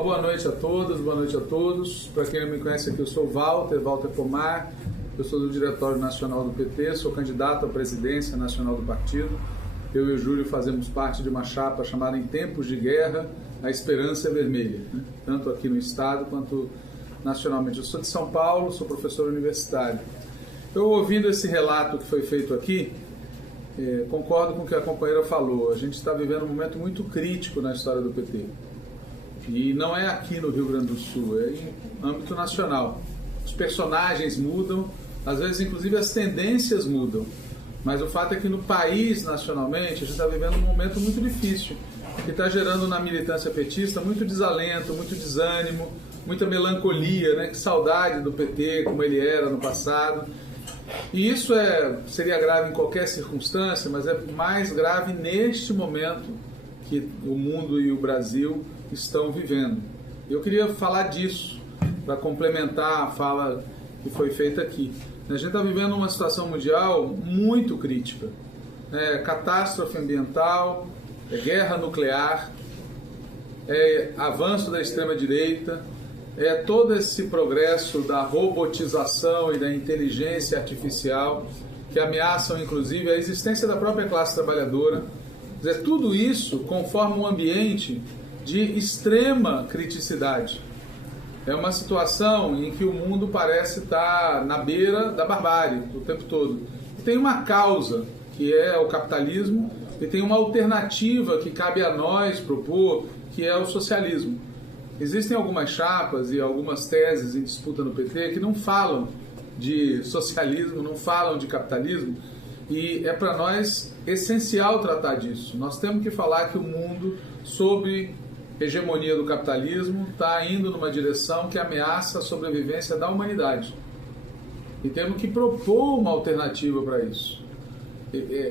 Pessoal, boa noite a todas, boa noite a todos. Para quem não me conhece aqui, eu sou Walter Pomar, eu sou do Diretório Nacional do PT, sou candidato à presidência nacional do partido. Eu e o Júlio fazemos parte de uma chapa chamada Em Tempos de Guerra, a Esperança é Vermelha, né? Tanto aqui no Estado quanto nacionalmente. Eu sou de São Paulo, sou professor universitário. Eu, ouvindo esse relato que foi feito aqui, concordo com o que a companheira falou. A gente está vivendo um momento muito crítico na história do PT. E não é aqui no Rio Grande do Sul, é em âmbito nacional. Os personagens mudam, às vezes inclusive as tendências mudam. Mas o fato é que no país, nacionalmente, a gente está vivendo um momento muito difícil, que está gerando na militância petista muito desalento, muito desânimo, muita melancolia, né? Que saudade do PT como ele era no passado. E isso seria grave em qualquer circunstância, mas é mais grave neste momento que o mundo e o Brasil estão vivendo. Eu queria falar disso, para complementar a fala que foi feita aqui. A gente está vivendo uma situação mundial muito crítica. Catástrofe ambiental, guerra nuclear, avanço da extrema-direita, todo esse progresso da robotização e da inteligência artificial que ameaçam, inclusive, a existência da própria classe trabalhadora. Quer dizer, tudo isso conforma um ambiente de extrema criticidade. É uma situação em que o mundo parece estar na beira da barbárie o tempo todo. E tem uma causa, que é o capitalismo, e tem uma alternativa que cabe a nós propor, que é o socialismo. Existem algumas chapas e algumas teses em disputa no PT que não falam de socialismo, não falam de capitalismo, e é para nós essencial tratar disso. Nós temos que falar que o mundo, sob hegemonia do capitalismo, está indo numa direção que ameaça a sobrevivência da humanidade. E temos que propor uma alternativa para isso.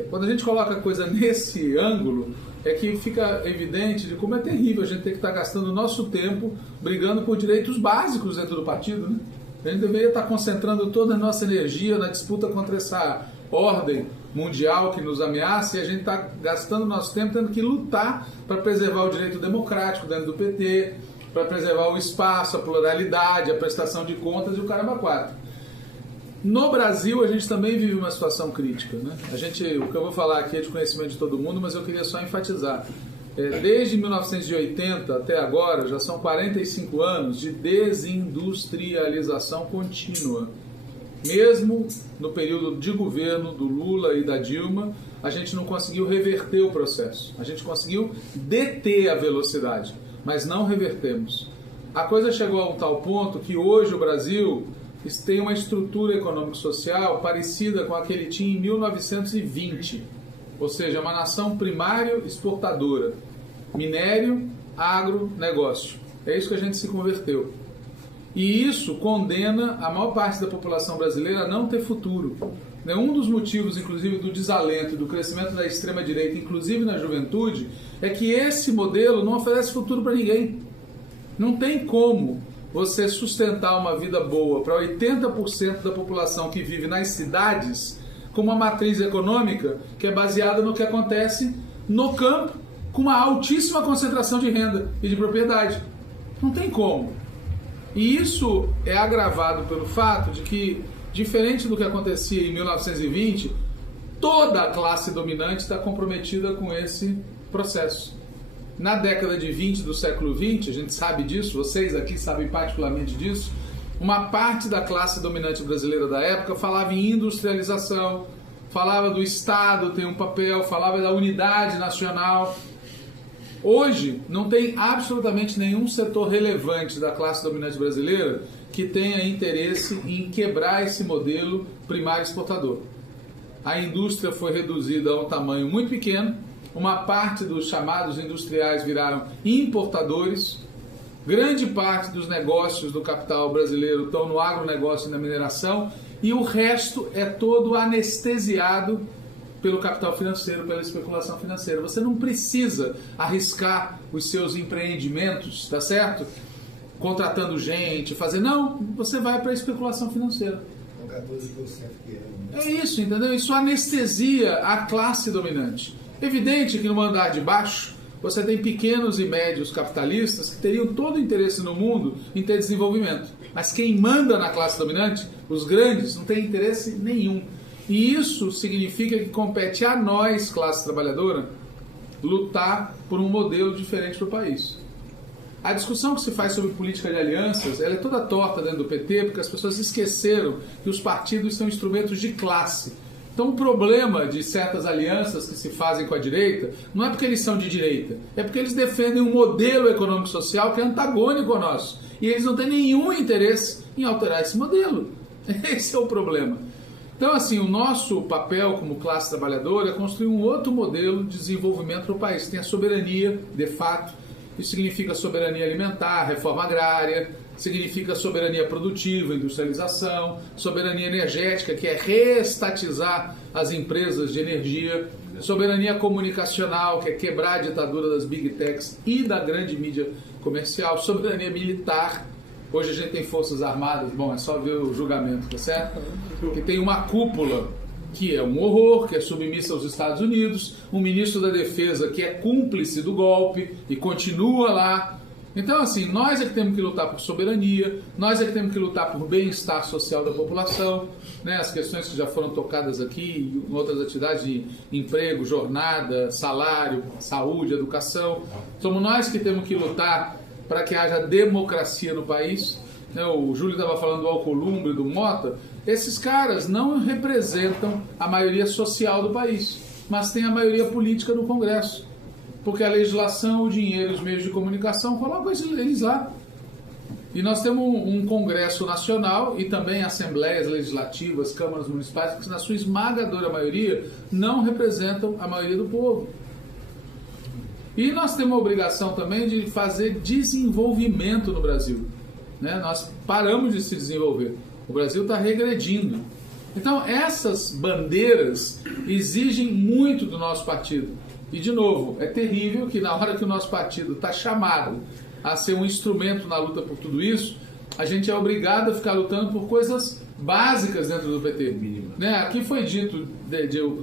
Quando a gente coloca a coisa nesse ângulo, é que fica evidente de como é terrível a gente ter que estar gastando o nosso tempo brigando por direitos básicos dentro do partido, né? A gente deveria estar concentrando toda a nossa energia na disputa contra essa ordem mundial que nos ameaça, e a gente está gastando nosso tempo tendo que lutar para preservar o direito democrático dentro do PT, para preservar o espaço, a pluralidade, a prestação de contas e o caramba quatro. No Brasil, a gente também vive uma situação crítica, né? O que eu vou falar aqui é de conhecimento de todo mundo, mas eu queria só enfatizar. Desde 1980 até agora, já são 45 anos de desindustrialização contínua. Mesmo no período de governo do Lula e da Dilma, a gente não conseguiu reverter o processo. A gente conseguiu deter a velocidade, mas não revertemos. A coisa chegou a um tal ponto que hoje o Brasil tem uma estrutura econômico-social parecida com a que ele tinha em 1920. Ou seja, uma nação primário exportadora. Minério, agro, negócio. É isso que a gente se converteu. E isso condena a maior parte da população brasileira a não ter futuro. Um dos motivos, inclusive, do desalento e do crescimento da extrema-direita, inclusive na juventude, é que esse modelo não oferece futuro para ninguém. Não tem como você sustentar uma vida boa para 80% da população que vive nas cidades com uma matriz econômica que é baseada no que acontece no campo, com uma altíssima concentração de renda e de propriedade. Não tem como. E isso é agravado pelo fato de que, diferente do que acontecia em 1920, toda a classe dominante está comprometida com esse processo. Na década de 20 do século 20, a gente sabe disso, vocês aqui sabem particularmente disso, uma parte da classe dominante brasileira da época falava em industrialização, falava do Estado ter um papel, falava da unidade nacional. Hoje, não tem absolutamente nenhum setor relevante da classe dominante brasileira que tenha interesse em quebrar esse modelo primário exportador. A indústria foi reduzida a um tamanho muito pequeno, uma parte dos chamados industriais viraram importadores, grande parte dos negócios do capital brasileiro estão no agronegócio e na mineração, e o resto é todo anestesiado pelo capital financeiro, pela especulação financeira. Você não precisa arriscar os seus empreendimentos, tá certo? Contratando gente, não, você vai para a especulação financeira. Com 14% que é. É isso, entendeu? Isso anestesia a classe dominante. Evidente que no andar de baixo, você tem pequenos e médios capitalistas que teriam todo o interesse no mundo em ter desenvolvimento. Mas quem manda na classe dominante, os grandes, não tem interesse nenhum. E isso significa que compete a nós, classe trabalhadora, lutar por um modelo diferente para o país. A discussão que se faz sobre política de alianças, ela é toda torta dentro do PT, porque as pessoas esqueceram que os partidos são instrumentos de classe. Então o problema de certas alianças que se fazem com a direita não é porque eles são de direita, é porque eles defendem um modelo econômico-social que é antagônico ao nosso. E eles não têm nenhum interesse em alterar esse modelo. Esse é o problema. Então, assim, o nosso papel como classe trabalhadora é construir um outro modelo de desenvolvimento para o país. Tem a soberania, de fato. Isso significa soberania alimentar, reforma agrária, significa soberania produtiva, industrialização, soberania energética, que é reestatizar as empresas de energia, soberania comunicacional, que é quebrar a ditadura das big techs e da grande mídia comercial, soberania militar. Hoje a gente tem forças armadas, bom, é só ver o julgamento, tá certo? Que tem uma cúpula que é um horror, que é submissa aos Estados Unidos, um ministro da Defesa que é cúmplice do golpe e continua lá. Então, assim, nós é que temos que lutar por soberania, nós é que temos que lutar por bem-estar social da população, né? As questões que já foram tocadas aqui, em outras atividades de emprego, jornada, salário, saúde, educação. Somos nós que temos que lutar para que haja democracia no país. O Júlio estava falando do Alcolumbre, do Mota. Esses caras não representam a maioria social do país, mas tem a maioria política no Congresso. Porque a legislação, o dinheiro e os meios de comunicação colocam eles lá. E nós temos um Congresso Nacional e também assembleias legislativas, câmaras municipais, que na sua esmagadora maioria não representam a maioria do povo. E nós temos a obrigação também de fazer desenvolvimento no Brasil. Nós paramos de se desenvolver. O Brasil está regredindo. Então, essas bandeiras exigem muito do nosso partido. E, de novo, é terrível que na hora que o nosso partido está chamado a ser um instrumento na luta por tudo isso, a gente é obrigado a ficar lutando por coisas básicas dentro do PT. Aqui foi dito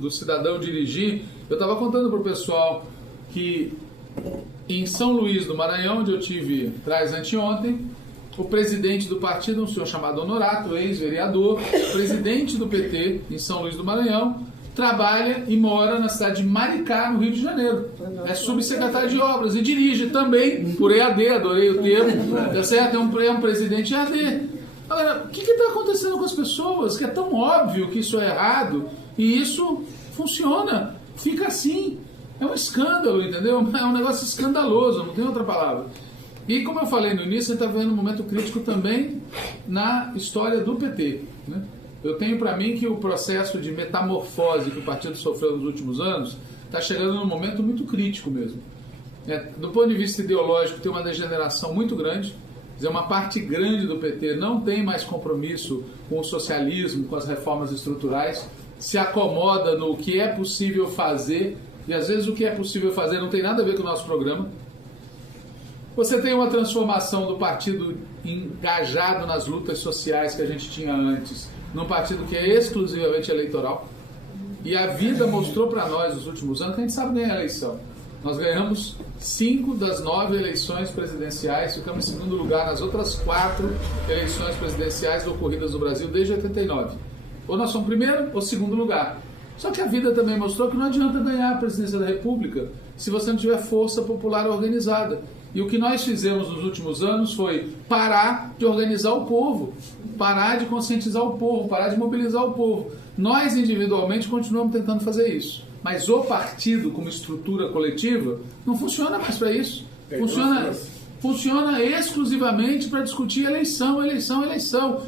do cidadão dirigir. Eu estava contando para o pessoal que em São Luís do Maranhão, onde eu tive anteontem, o presidente do partido, um senhor chamado Honorato, ex-vereador, presidente do PT em São Luís do Maranhão, trabalha e mora na cidade de Maricá, no Rio de Janeiro. É subsecretário de obras e dirige também por EAD, adorei o termo, tá certo? É um presidente EAD. Agora, o que está acontecendo com as pessoas? Que é tão óbvio que isso é errado e isso funciona, fica assim. É um escândalo, entendeu? É um negócio escandaloso, não tem outra palavra. E como eu falei no início, a gente está vivendo um momento crítico também na história do PT. Eu tenho para mim que o processo de metamorfose que o partido sofreu nos últimos anos está chegando num momento muito crítico mesmo. Do ponto de vista ideológico, tem uma degeneração muito grande. Quer dizer, uma parte grande do PT não tem mais compromisso com o socialismo, com as reformas estruturais, se acomoda no que é possível fazer, e às vezes o que é possível fazer não tem nada a ver com o nosso programa. Você tem uma transformação do partido engajado nas lutas sociais que a gente tinha antes, num partido que é exclusivamente eleitoral. E a vida mostrou para nós nos últimos anos que a gente sabe ganhar a eleição. Nós ganhamos 5 das 9 eleições presidenciais, ficamos em segundo lugar nas outras 4 eleições presidenciais ocorridas no Brasil desde 89. Ou nós somos primeiro ou segundo lugar. Só que a vida também mostrou que não adianta ganhar a presidência da República se você não tiver força popular organizada. E o que nós fizemos nos últimos anos foi parar de organizar o povo, parar de conscientizar o povo, parar de mobilizar o povo. Nós, individualmente, continuamos tentando fazer isso. Mas o partido, como estrutura coletiva, não funciona mais para isso. Funciona exclusivamente para discutir eleição,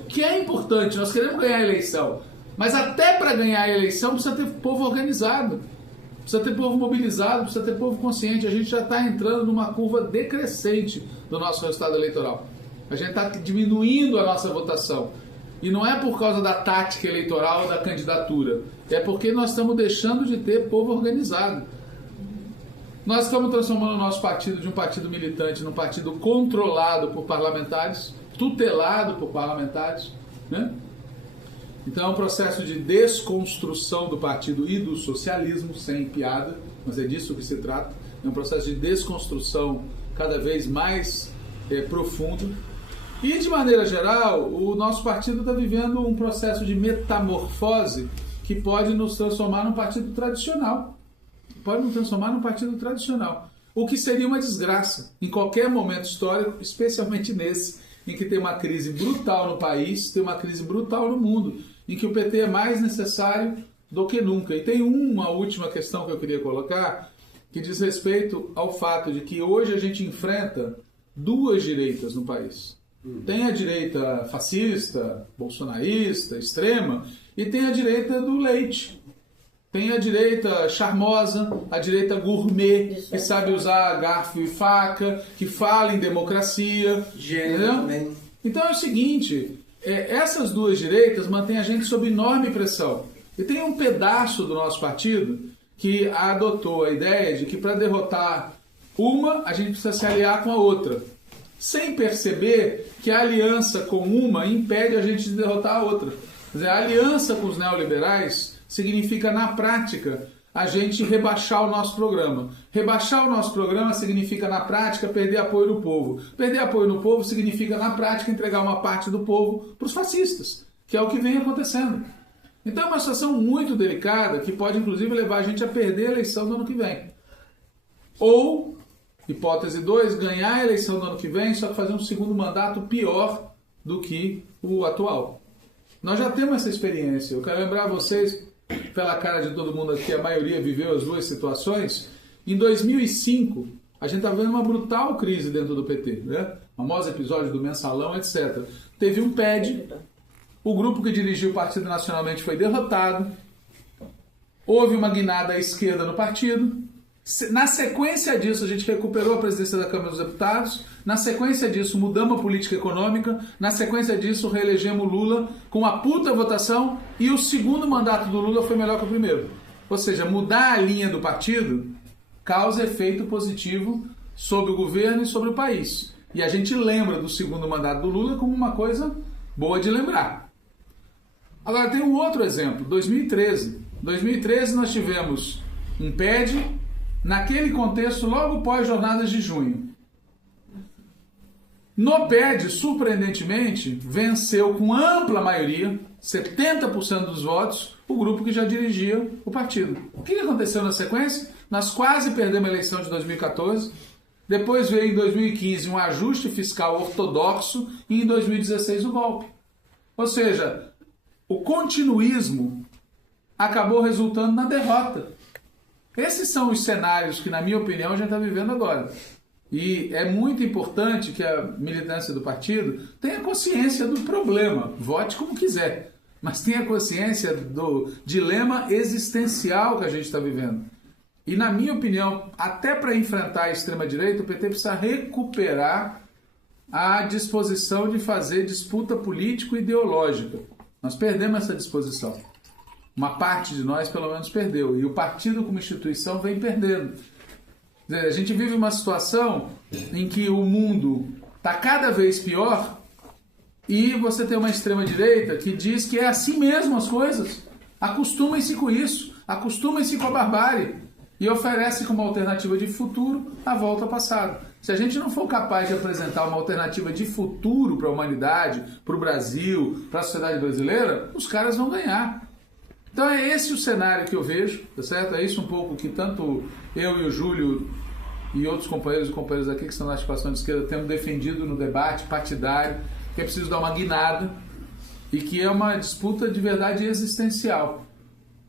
que é importante. Nós queremos ganhar a eleição. Mas até para ganhar a eleição precisa ter povo organizado. Precisa ter povo mobilizado, precisa ter povo consciente. A gente já está entrando numa curva decrescente do nosso resultado eleitoral. A gente está diminuindo a nossa votação. E não é por causa da tática eleitoral ou da candidatura. É porque nós estamos deixando de ter povo organizado. Nós estamos transformando o nosso partido de um partido militante num partido controlado por parlamentares, tutelado por parlamentares, Então é um processo de desconstrução do partido e do socialismo, sem piada, mas é disso que se trata. é um processo de desconstrução cada vez mais profundo. E, de maneira geral, o nosso partido está vivendo um processo de metamorfose que pode nos transformar num partido tradicional. Pode nos transformar num partido tradicional. O que seria uma desgraça em qualquer momento histórico, especialmente nesse, em que tem uma crise brutal no país, tem uma crise brutal no mundo, em que o PT é mais necessário do que nunca. E tem uma última questão que eu queria colocar, que diz respeito ao fato de que hoje a gente enfrenta duas direitas no país. Tem a direita fascista, bolsonarista, extrema, e tem a direita do leite. Tem a direita charmosa, a direita gourmet, que sabe usar garfo e faca, que fala em democracia. Entendeu? Então é o seguinte, essas duas direitas mantêm a gente sob enorme pressão. E tem um pedaço do nosso partido que adotou a ideia de que para derrotar uma, a gente precisa se aliar com a outra, sem perceber que a aliança com uma impede a gente de derrotar a outra. Quer dizer, a aliança com os neoliberais significa, na prática, a gente rebaixar o nosso programa. Rebaixar o nosso programa significa, na prática, perder apoio do povo. Perder apoio do povo significa, na prática, entregar uma parte do povo para os fascistas, que é o que vem acontecendo. Então é uma situação muito delicada que pode, inclusive, levar a gente a perder a eleição do ano que vem. Ou, hipótese 2, ganhar a eleição do ano que vem, só que fazer um segundo mandato pior do que o atual. Nós já temos essa experiência. Eu quero lembrar a vocês, pela cara de todo mundo aqui, a maioria viveu as duas situações. Em 2005, a gente estava vendo uma brutal crise dentro do PT, né? O famoso episódio do mensalão, etc. Teve um PED, o grupo que dirigiu o partido nacionalmente foi derrotado, houve uma guinada à esquerda no partido. Na sequência disso, a gente recuperou a presidência da Câmara dos Deputados. Na sequência disso, mudamos a política econômica. Na sequência disso, reelegemos Lula com uma puta votação. E o segundo mandato do Lula foi melhor que o primeiro. Ou seja, mudar a linha do partido causa efeito positivo sobre o governo e sobre o país. E a gente lembra do segundo mandato do Lula como uma coisa boa de lembrar. Agora, tem um outro exemplo. 2013. 2013 nós tivemos um PED. Naquele contexto, logo pós-jornadas de junho. No PED, surpreendentemente, venceu com ampla maioria, 70% dos votos, o grupo que já dirigia o partido. O que aconteceu na sequência? Nós quase perdemos a eleição de 2014, depois veio em 2015 um ajuste fiscal ortodoxo e em 2016 o golpe. Ou seja, o continuismo acabou resultando na derrota. Esses são os cenários que, na minha opinião, a gente está vivendo agora. E é muito importante que a militância do partido tenha consciência do problema. Vote como quiser, mas tenha consciência do dilema existencial que a gente está vivendo. E, na minha opinião, até para enfrentar a extrema-direita, o PT precisa recuperar a disposição de fazer disputa político-ideológica. Nós perdemos essa disposição. Uma parte de nós, pelo menos, perdeu. E o partido, como instituição, vem perdendo. Quer dizer, a gente vive uma situação em que o mundo está cada vez pior e você tem uma extrema-direita que diz que é assim mesmo as coisas. Acostumem-se com isso. Acostumem-se com a barbárie. E oferece como alternativa de futuro a volta ao passado. Se a gente não for capaz de apresentar uma alternativa de futuro para a humanidade, para o Brasil, para a sociedade brasileira, os caras vão ganhar. Então é esse o cenário que eu vejo, tá certo? É isso um pouco que tanto eu e o Júlio e outros companheiros e companheiras aqui que estão na articulação de esquerda temos defendido no debate partidário, que é preciso dar uma guinada e que é uma disputa de verdade existencial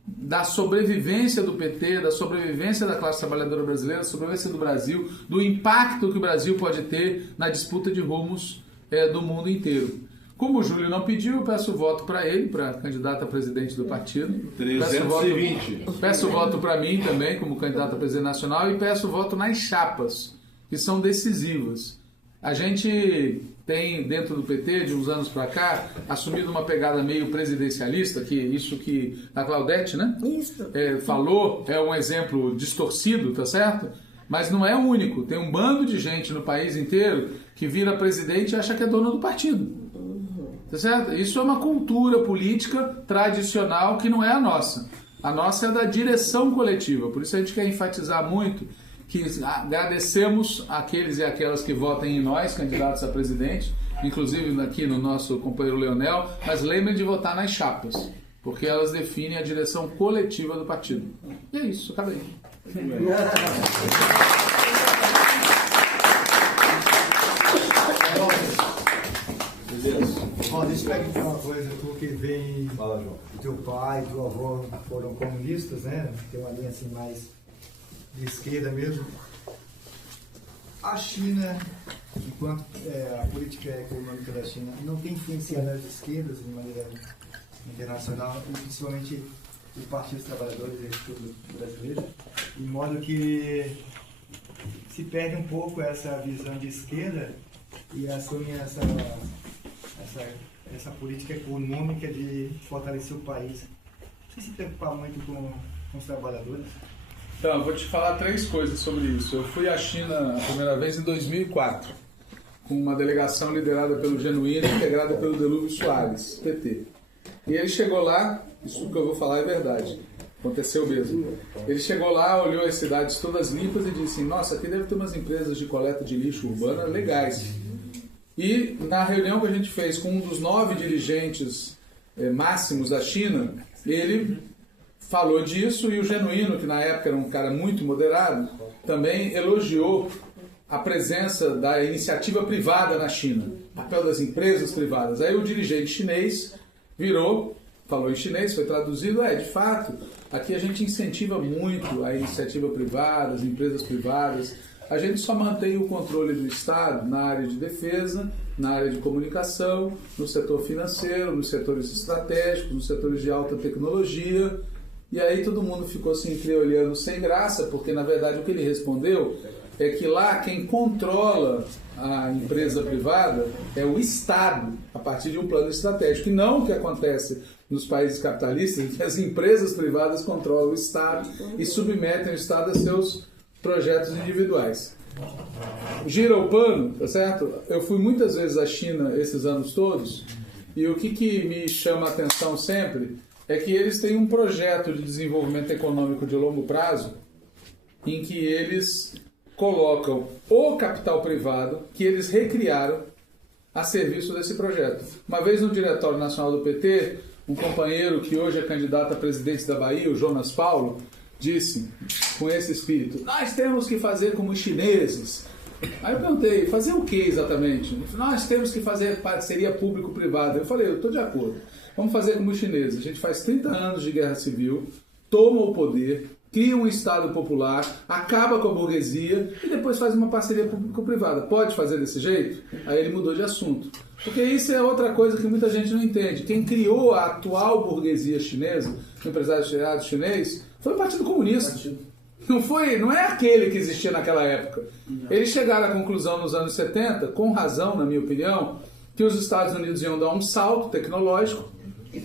da sobrevivência do PT, da sobrevivência da classe trabalhadora brasileira, da sobrevivência do Brasil, do impacto que o Brasil pode ter na disputa de rumos do mundo inteiro. Como o Júlio não pediu, eu peço voto para ele, para candidato a presidente do partido. 320. Peço voto para mim também, como candidato a presidente nacional, e peço voto nas chapas, que são decisivas. A gente tem, dentro do PT, de uns anos para cá, assumido uma pegada meio presidencialista, que isso que a Claudete, né? Falou, é um exemplo distorcido, tá certo? Mas não é o único. Tem um bando de gente no país inteiro que vira presidente e acha que é dono do partido. Tá certo? Isso é uma cultura política tradicional que não é a nossa. A nossa é da direção coletiva. Por isso a gente quer enfatizar muito que agradecemos àqueles e aquelas que votem em nós, candidatos a presidente, inclusive aqui no nosso companheiro Leonel, mas lembrem de votar nas chapas, porque elas definem a direção coletiva do partido. E é isso, acabei. Bom, deixa eu perguntar uma coisa, tu que vem, teu pai, teu avô foram comunistas, né? Tem uma linha assim mais de esquerda mesmo. A China, enquanto a política econômica da China não tem influenciado as esquerdas de maneira internacional, e principalmente o Partido dos Trabalhadores Brasileiro, de modo que se perde um pouco essa visão de esquerda e assume essa política econômica de fortalecer o país. Você se preocupar muito com os trabalhadores? Então, eu vou te falar 3 coisas sobre isso. Eu fui à China a primeira vez em 2004, com uma delegação liderada pelo Genuíno, integrada pelo Delúvio Soares, PT. E ele chegou lá, isso que eu vou falar é verdade, aconteceu mesmo. Ele chegou lá, olhou as cidades todas limpas e disse: nossa, aqui deve ter umas empresas de coleta de lixo urbana legais. E na reunião que a gente fez com um dos 9 dirigentes máximos da China, ele falou disso, e o Genuíno, que na época era um cara muito moderado, também elogiou a presença da iniciativa privada na China, o papel das empresas privadas. Aí o dirigente chinês virou, falou em chinês, foi traduzido: de fato, aqui a gente incentiva muito a iniciativa privada, as empresas privadas. A gente só mantém o controle do Estado na área de defesa, na área de comunicação, no setor financeiro, nos setores estratégicos, nos setores de alta tecnologia. E aí todo mundo ficou assim, entreolhando sem graça, porque na verdade o que ele respondeu é que lá quem controla a empresa privada é o Estado, a partir de um plano estratégico, e não o que acontece nos países capitalistas, em que as empresas privadas controlam o Estado e submetem o Estado a seus projetos individuais. Gira o pano, tá certo? Eu fui muitas vezes à China esses anos todos, e o que me chama a atenção sempre é que eles têm um projeto de desenvolvimento econômico de longo prazo em que eles colocam o capital privado que eles recriaram a serviço desse projeto. Uma vez no Diretório Nacional do PT, um companheiro que hoje é candidato a presidente da Bahia, o Jonas Paulo, disse com esse espírito: nós temos que fazer como os chineses. Aí eu perguntei: fazer o que exatamente? Ele falou: nós temos que fazer parceria público-privada. Eu falei: eu estou de acordo. Vamos fazer como os chineses. A gente faz 30 anos de guerra civil, toma o poder, cria um Estado popular, acaba com a burguesia e depois faz uma parceria público-privada. Pode fazer desse jeito? Aí ele mudou de assunto. Porque isso é outra coisa que muita gente não entende. Quem criou a atual burguesia chinesa, o empresariado chinês, foi o Partido Comunista. Não é aquele que existia naquela época. Eles chegaram à conclusão nos anos 70, com razão, na minha opinião, que os Estados Unidos iam dar um salto tecnológico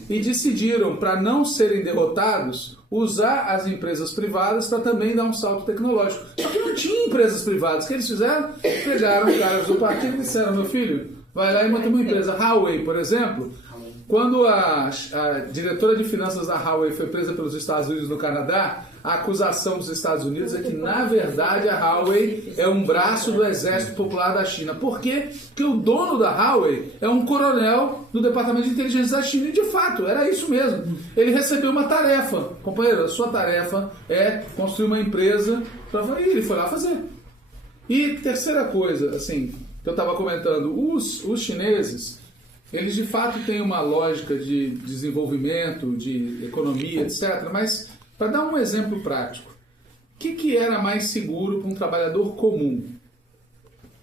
e decidiram, para não serem derrotados, usar as empresas privadas para também dar um salto tecnológico. Só que não tinha empresas privadas. O que eles fizeram? Pegaram caras do partido e disseram: meu filho, vai lá e monta uma empresa. Huawei, por exemplo, quando a diretora de finanças da Huawei foi presa pelos Estados Unidos no Canadá, a acusação dos Estados Unidos é que, na verdade, a Huawei é um braço do Exército Popular da China. Por quê? Porque o dono da Huawei é um coronel do Departamento de Inteligência da China. E, de fato, era isso mesmo. Ele recebeu uma tarefa. Companheiro, a sua tarefa é construir uma empresa. E ele foi lá fazer. E terceira coisa, assim, que eu estava comentando, os chineses, eles de fato têm uma lógica de desenvolvimento, de economia, etc. Mas, para dar um exemplo prático, o que era mais seguro para um trabalhador comum?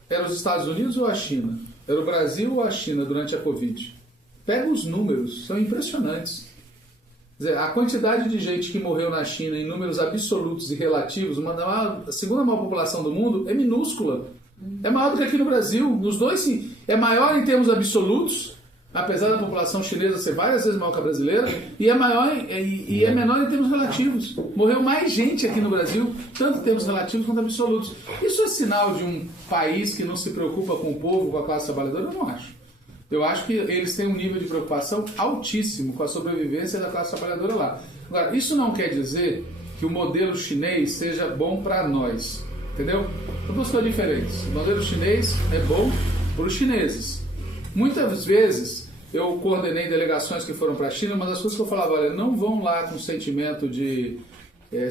Era os Estados Unidos ou a China? Era o Brasil ou a China durante a Covid? Pega os números, são impressionantes. Quer dizer, a quantidade de gente que morreu na China em números absolutos e relativos, a segunda maior população do mundo, é minúscula. É maior do que aqui no Brasil. Nos dois, sim. É maior em termos absolutos, apesar da população chinesa ser várias vezes maior que a brasileira, e é menor em termos relativos. Morreu mais gente aqui no Brasil, tanto em termos relativos quanto absolutos. Isso é sinal de um país que não se preocupa com o povo, com a classe trabalhadora? Eu não acho. Eu acho que eles têm um nível de preocupação altíssimo com a sobrevivência da classe trabalhadora lá. Agora, isso não quer dizer que o modelo chinês seja bom para nós. Entendeu? São duas coisas diferentes. O modelo chinês é bom para os chineses. Muitas vezes eu coordenei delegações que foram para a China, uma das coisas que eu falava, olha, não vão lá com sentimento de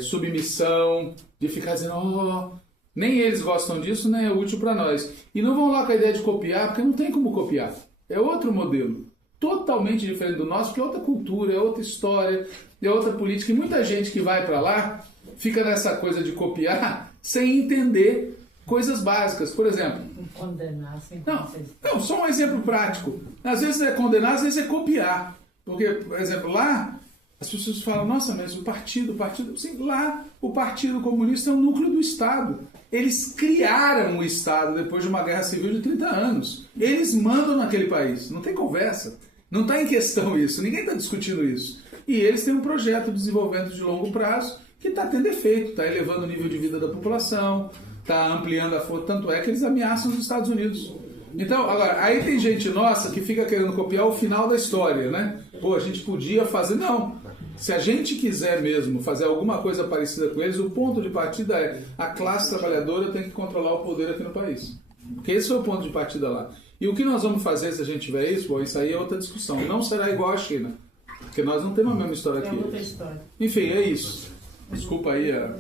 submissão, de ficar dizendo, oh, nem eles gostam disso, nem é útil para nós. E não vão lá com a ideia de copiar, porque não tem como copiar. É outro modelo, totalmente diferente do nosso, porque é outra cultura, é outra história, é outra política. E muita gente que vai para lá fica nessa coisa de copiar sem entender coisas básicas. Por exemplo... Condenar, assim, não, só um exemplo prático. Às vezes é condenar, às vezes é copiar. Porque, por exemplo, lá as pessoas falam, nossa, mas o partido... Sim, lá o Partido Comunista é o núcleo do Estado. Eles criaram o Estado depois de uma guerra civil de 30 anos. Eles mandam naquele país. Não tem conversa. Não está em questão isso. Ninguém está discutindo isso. E eles têm um projeto de desenvolvimento de longo prazo que está tendo efeito. Está elevando o nível de vida da população, está ampliando a força. Tanto é que eles ameaçam os Estados Unidos. Então, agora, aí tem gente nossa que fica querendo copiar o final da história, né? Pô, a gente podia fazer... Não. Se a gente quiser mesmo fazer alguma coisa parecida com eles, o ponto de partida é a classe trabalhadora tem que controlar o poder aqui no país. Porque esse foi o ponto de partida lá. E o que nós vamos fazer se a gente tiver isso? Bom, isso aí é outra discussão. Não será igual à China. Porque nós não temos a mesma história aqui. É outra história. Enfim, é isso. Desculpa aí a...